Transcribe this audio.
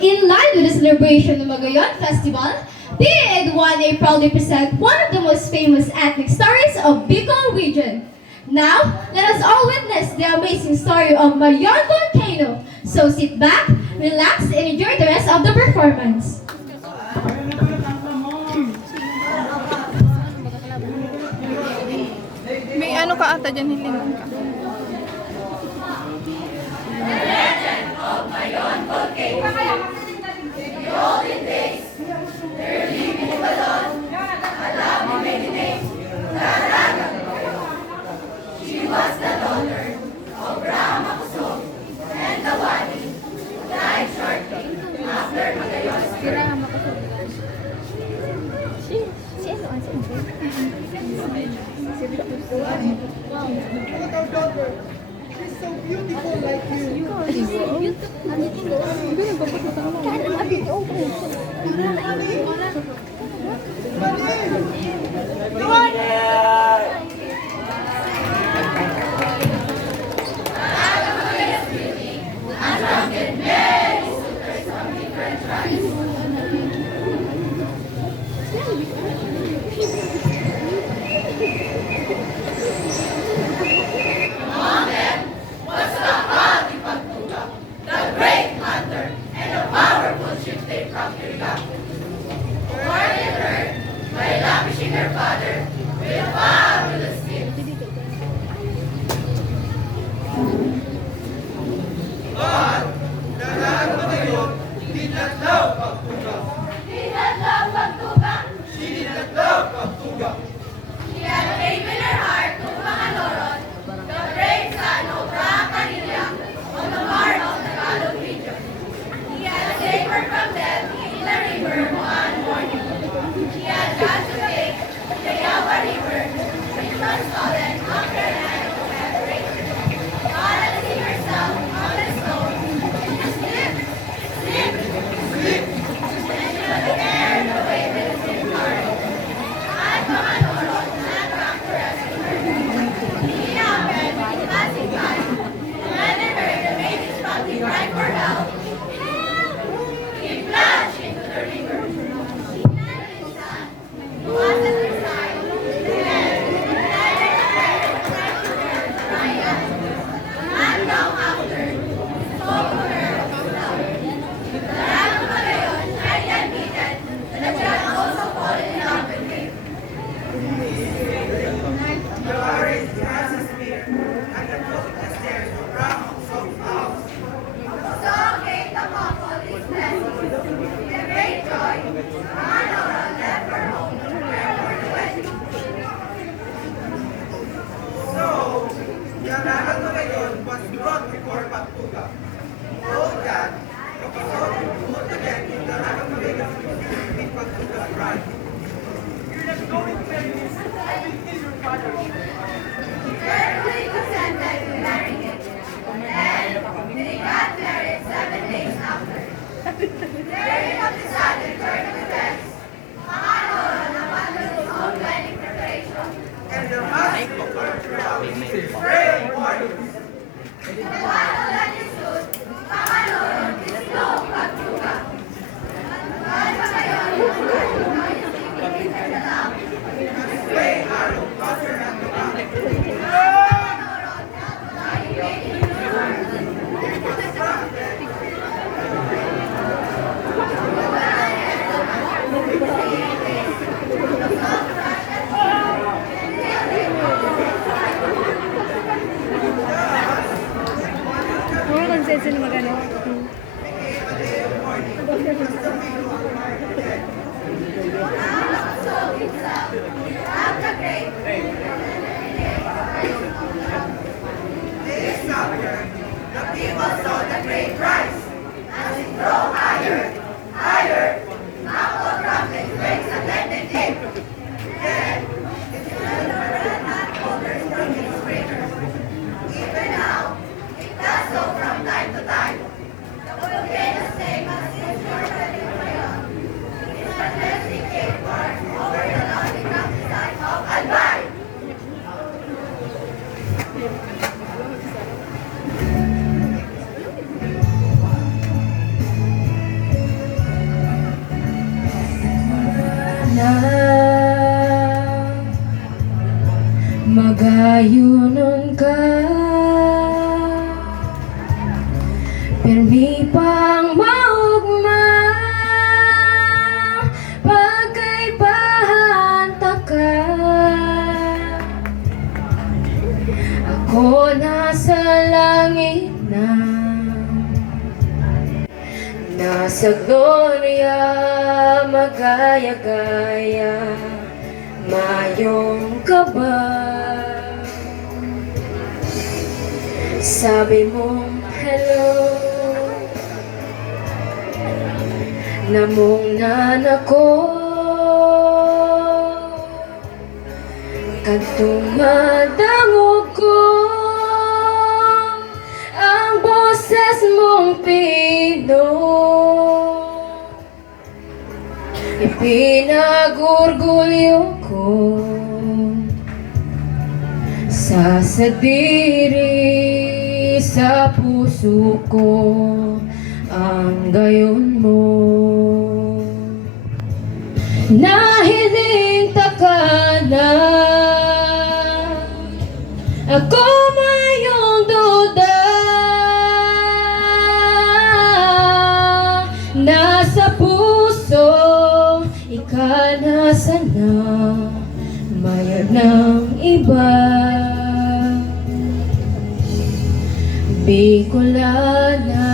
In line with the celebration of Mayon Festival, PA81A proudly present one of the most famous ethnic stories of Bicol region. Now, let us all witness the amazing story of Mayon Volcano. So sit back, relax, and enjoy the rest of the performance. May ano ka ata dyan, hilingan ka. Look our daughter. She's so beautiful like you. Time to time. The volcano stay consistent for Layunon ka, permi pang maugma, pagkaibahan ka. Ako nasa langit na, nasa gloria, magaya-gaya. Mayong ka ba? Sabi mong hello, namungnan ako, kadtong madangog ko ang boses mong pino. Ipinagurgulyo ko sa sadiri, sa puso ko ang gayon mo. Nahiling ka na, ako mayong duda, nasa puso ika nasa na, mayroon ng iba. Bicolana,